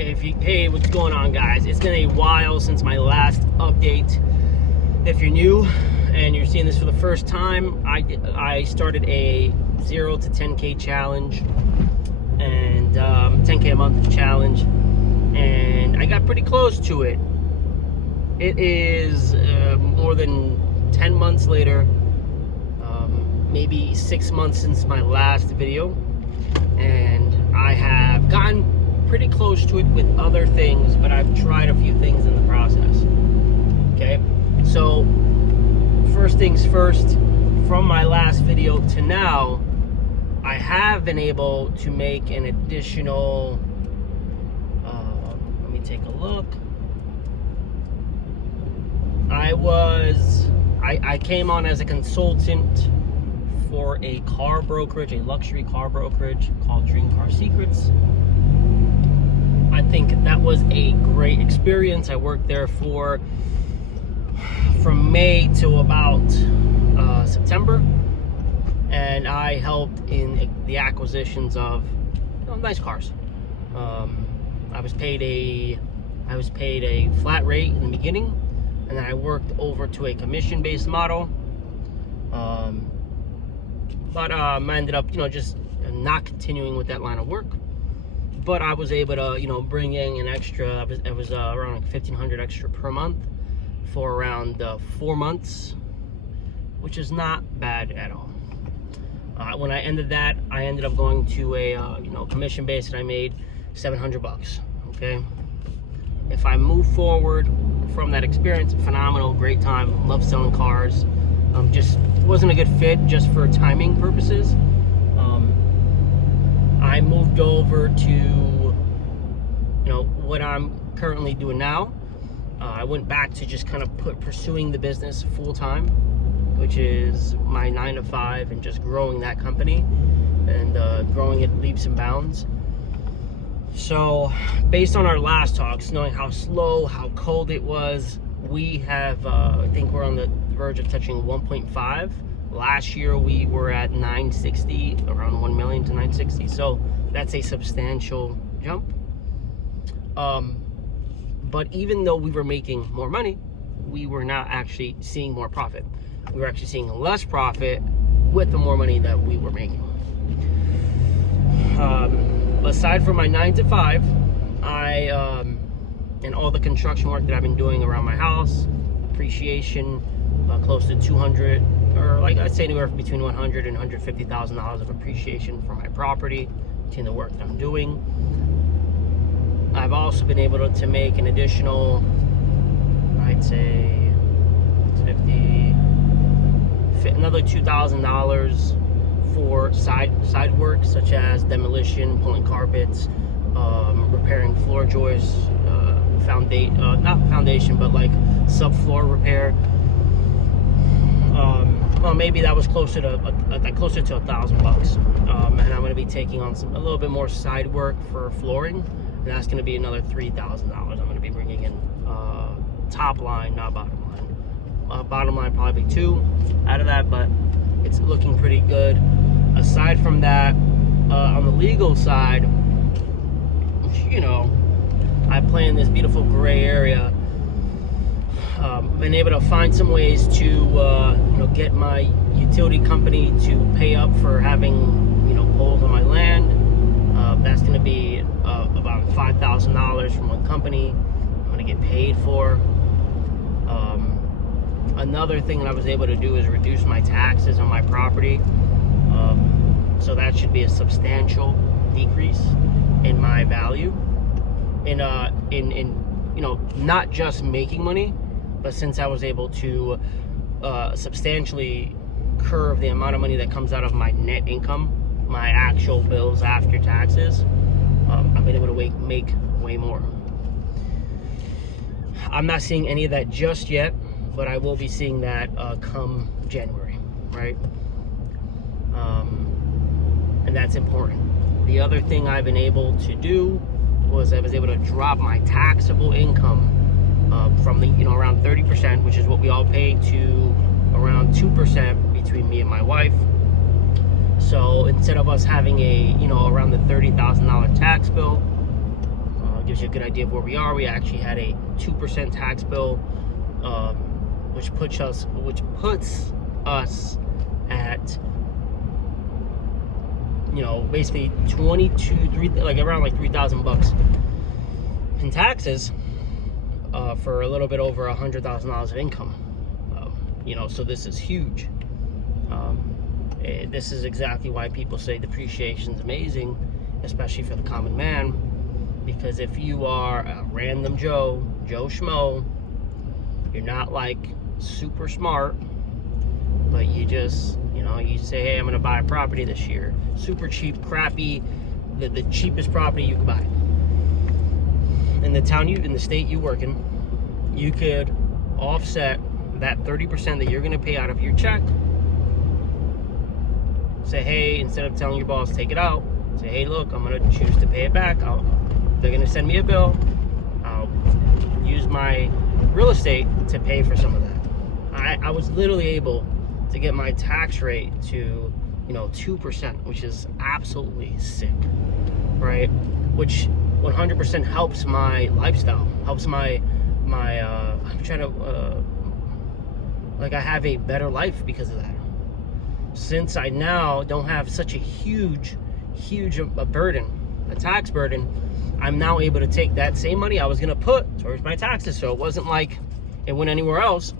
Hey, what's going on, guys? It's been a while since my last update. If you're new and you're seeing this for the first time, I started a 0 to 10K challenge and 10K a month challenge, and I got pretty close to it. It is more than 10 months later, maybe 6 months since my last video, and I have gotten pretty close to it with other things, but I've tried a few things in the process. Okay, so first things first, from my last video to now, I have been able to make an additional, let me take a look. I came on as a consultant for a car brokerage, a luxury car brokerage called Dream Car Secrets. I think that was a great experience. I worked there from May to about September, and I helped in the acquisitions of nice cars. I was paid a flat rate in the beginning, and then I worked over to a commission-based model. But I ended up, just not continuing with that line of work. But I was able to, bring in an extra. It was around $1,500 extra per month for around 4 months, which is not bad at all. When I ended that, I ended up going to a commission base, and I made $700. Okay. If I move forward from that experience, phenomenal, great time, love selling cars. Just wasn't a good fit just for timing purposes. I moved over to what I'm currently doing now. I went back to just kind of pursuing the business full time, which is my 9 to 5, and just growing that company and growing it leaps and bounds. So based on our last talks, knowing how slow, how cold it was, we have I think we're on the verge of touching 1.5. Last year we were at 960, around 1 million to 960. So that's a substantial jump. But even though we were making more money, we were not actually seeing more profit. We were actually seeing less profit with the more money that we were making. Aside from my 9 to 5, and all the construction work that I've been doing around my house, appreciation, close to 200, or like I'd say anywhere between $100,000 and $150,000 of appreciation for my property between the work that I'm doing. I've also been able to make an additional, I'd say, another $2,000 for side work, such as demolition, pulling carpets, repairing floor joists, not foundation, but like subfloor repair. Well, maybe that was closer to $1,000. And I'm going to be taking on a little bit more side work for flooring, and that's going to be another $3,000. I'm going to be bringing in top line, not bottom line. Bottom line probably 2 out of that, but it's looking pretty good. Aside from that, on the legal side, I play in this beautiful gray area. Been able to find some ways to get my utility company to pay up for having poles on my land. That's going to be about $5,000 from one company. I'm going to get paid for. Another thing that I was able to do is reduce my taxes on my property. So that should be a substantial decrease in my value. In not just making money, but since I was able to substantially curve the amount of money that comes out of my net income, my actual bills after taxes, I've been able to make way more. I'm not seeing any of that just yet, but I will be seeing that come January, right? And that's important. The other thing I've been able to do was I was able to drop my taxable income from the around 30%, which is what we all pay, to around 2% between me and my wife. So instead of us having a around the $30,000 tax bill, gives you a good idea of where we are. We actually had a 2% tax bill, which puts us at, you know, basically around like $3,000 in taxes for a little bit over $100,000 of income. You know, so this is huge. This is exactly why people say depreciation is amazing, especially for the common man, because if you are a random Joe Schmo, you're not like super smart, but you just, you know, you say, hey, I'm gonna buy a property this year, super cheap, crappy, the cheapest property you could buy in the town, in the state you work in. You could offset that 30% that you're gonna pay out of your check. Say, hey, instead of telling your boss take it out, say, hey, look, I'm gonna choose to pay it back. They're gonna send me a bill. I'll use my real estate to pay for some of that. I was literally able to get my tax rate to, you know, 2%, which is absolutely sick, right? Which 100% helps my lifestyle, helps my I'm trying to like, I have a better life because of that. Since I now don't have such a huge burden, a tax burden, I'm now able to take that same money I was gonna put towards my taxes. So it wasn't like it went anywhere else.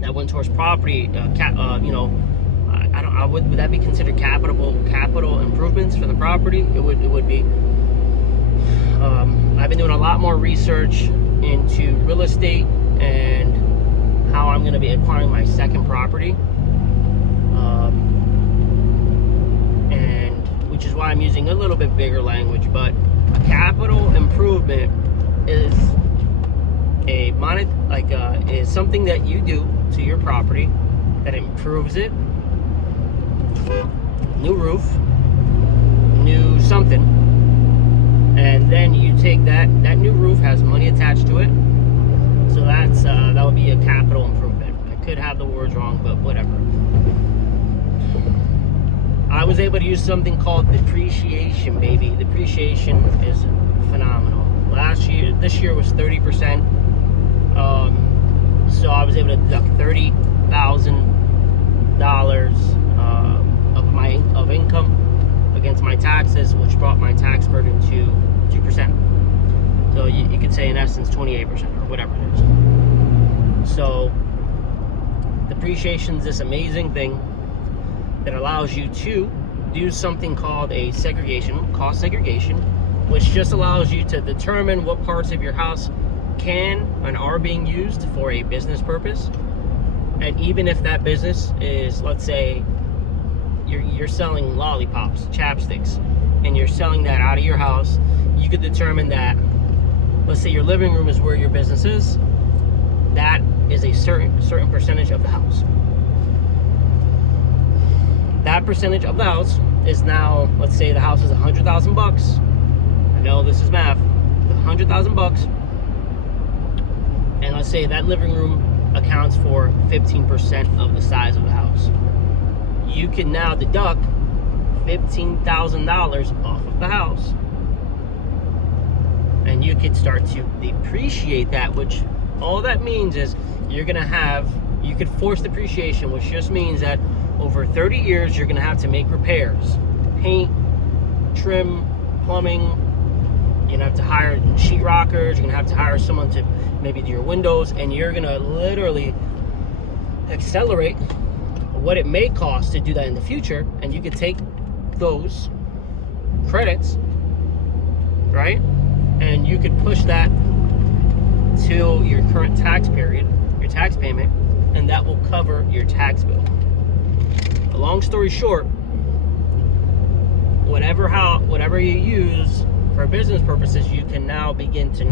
That went towards property, you know, would that be considered capital improvements for the property? It would be. I've been doing a lot more research into real estate and how I'm gonna be acquiring my second property. And which is why I'm using a little bit bigger language, but a capital improvement is is something that you do to your property that improves it. New roof, new something, and then you take that new roof has money attached to it, so that would be a capital improvement. I could have the words wrong, but whatever. I was able to use something called depreciation, baby. Depreciation is phenomenal. This year was 30%. So I was able to deduct $30,000 of income against my taxes, which brought my tax burden to 2%. So you could say in essence 28% or whatever it is. So depreciation is this amazing thing that allows you to do something called a cost segregation, which just allows you to determine what parts of your house can and are being used for a business purpose. And even if that business is, let's say, you're selling lollipops, chapsticks, and you're selling that out of your house, you could determine that, let's say your living room is where your business is, that is a certain percentage of the house. That percentage of the house is now, let's say the house is $100,000. I know this is math, $100,000. And let's say that living room accounts for 15% of the size of the house. You can now deduct $15,000 off of the house. And you could start to depreciate that, which all that means is you could force depreciation, which just means that over 30 years, you're gonna have to make repairs, paint, trim, plumbing. You're gonna have to hire sheetrockers. You're gonna have to hire someone to maybe do your windows, and you're gonna literally accelerate what it may cost to do that in the future. And you could take those credits, right? And you could push that till your current tax period, your tax payment, and that will cover your tax bill. Long story short, whatever you use for business purposes, you can now begin to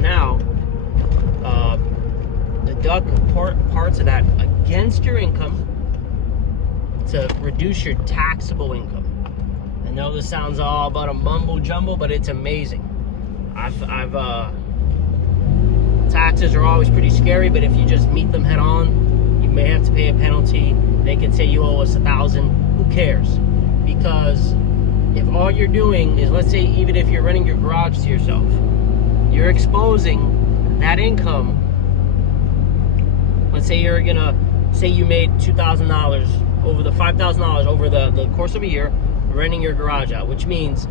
deduct parts of that against your income to reduce your taxable income. I know this sounds all about a mumbo jumbo, but it's amazing. Taxes are always pretty scary, but if you just meet them head on, you may have to pay a penalty. They can say you owe us $1,000. Who cares? Because if all you're doing is, let's say, even if you're renting your garage to yourself, you're exposing that income. Let's say you made $2,000 over the $5,000 over the course of a year renting your garage out, which means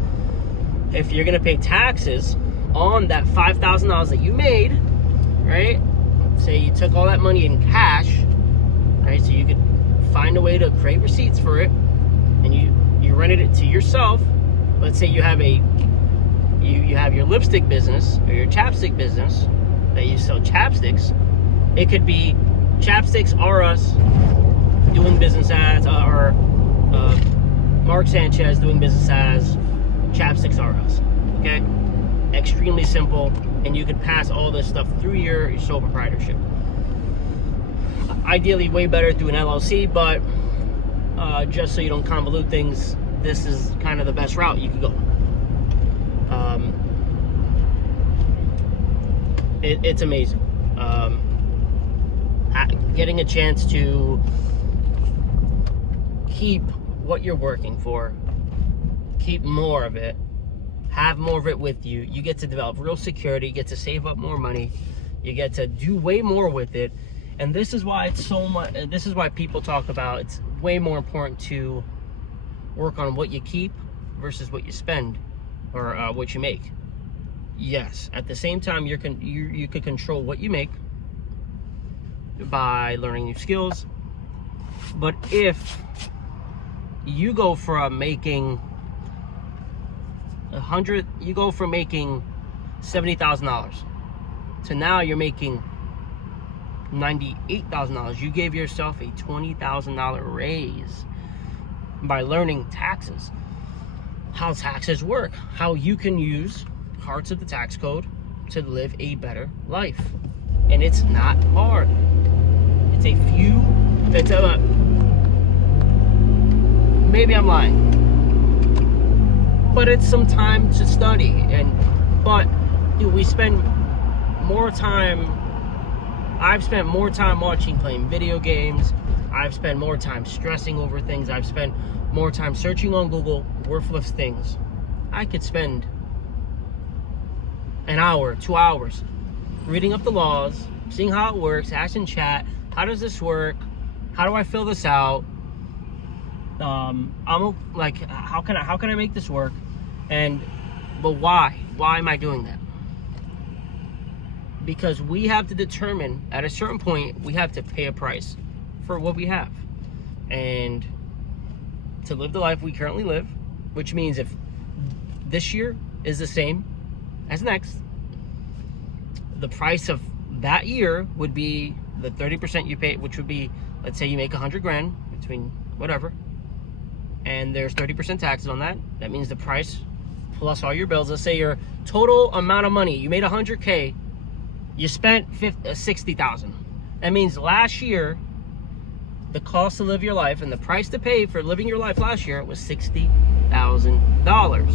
if you're gonna pay taxes on that $5,000 that you made, right? Say you took all that money in cash, right? So you could find a way to create receipts for it, and you rented it to yourself. Let's say you have you have your lipstick business or your chapstick business that you sell chapsticks. It could be Chapsticks R Us doing business as, or Mark Sanchez doing business as Chapsticks R Us. Okay, extremely simple, and you could pass all this stuff through your sole proprietorship. Ideally, way better through an LLC, but just so you don't convolute things, this is kind of the best route you could go. It's amazing. Getting a chance to keep what you're working for, keep more of it, have more of it with you. You get to develop real security, you get to save up more money, you get to do way more with it. And this is why it's so much, this is why people talk about it's way more important to work on what you keep versus what you spend, or what you make. Yes, at the same time, you could control what you make by learning new skills. But if you go from making $70,000 to now you're making $98,000, you gave yourself a $20,000 raise by learning taxes, how taxes work, how you can use parts of the tax code to live a better life. And it's not hard. It's a few, maybe I'm lying, but it's some time to study. But we spend more time, I've spent more time playing video games. I've spent more time stressing over things. I've spent more time searching on Google worthless things. I could spend an hour, 2 hours reading up the laws, seeing how it works, asking chat, how does this work? How do I fill this out? I'm like, how can I make this work? But why? Why am I doing that? Because we have to determine, at a certain point, we have to pay a price for what we have. And to live the life we currently live, which means if this year is the same as next, the price of that year would be the 30% you pay, which would be, let's say you make 100 grand between whatever, and there's 30% taxes on that. That means the price plus all your bills. Let's say your total amount of money, you made 100K, you spent 60,000. That means last year, the cost to live your life and the price to pay for living your life last year was $60,000.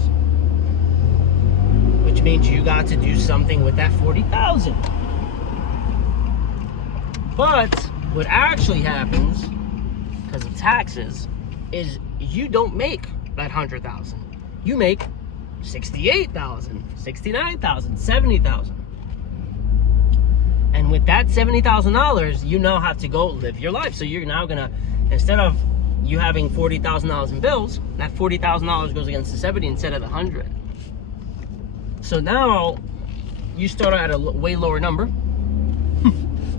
Which means you got to do something with that 40,000. But what actually happens, because of taxes, is you don't make that 100,000. You make 68,000, 69,000, 70,000. And with that $70,000, you now have to go live your life. So you're now gonna, instead of you having $40,000 in bills, that $40,000 goes against the 70 instead of the 100. So now you start at a way lower number.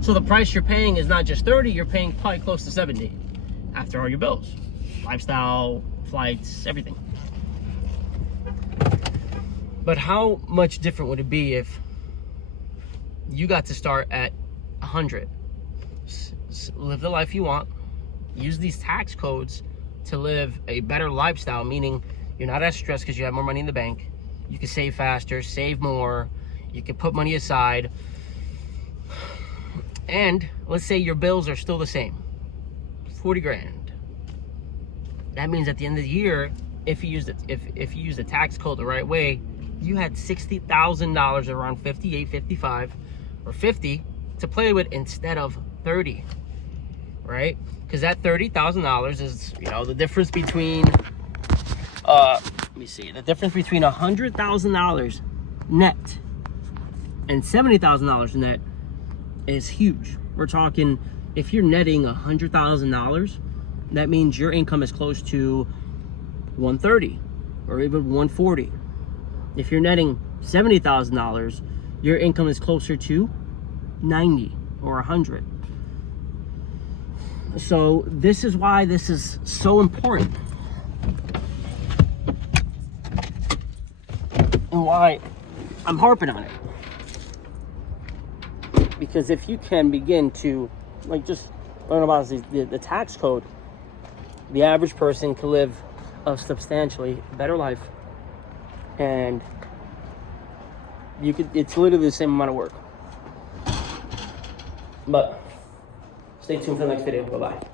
So the price you're paying is not just 30, you're paying probably close to 70 after all your bills, lifestyle, flights, everything. But how much different would it be if you got to start at 100, live the life you want, use these tax codes to live a better lifestyle, meaning you're not as stressed because you have more money in the bank, you can save faster, save more, you can put money aside, and let's say your bills are still the same, 40 grand. That means at the end of the year, if you use the tax code the right way, you had $60,000, around 58, 55, or 50 to play with instead of 30, right? Because that $30,000 is, the difference between, let me see, the difference between $100,000 net And $70,000 net is huge. We're talking, if you're netting $100,000, that means your income is close to 130 or even 140. If you're netting $70,000, your income is closer to 90 or 100. So this is why this is so important, and why I'm harping on it. Because if you can begin to, like, just learn about the tax code, the average person can live a substantially better life, and you could, it's literally the same amount of work. But stay tuned for the next video. Bye-bye.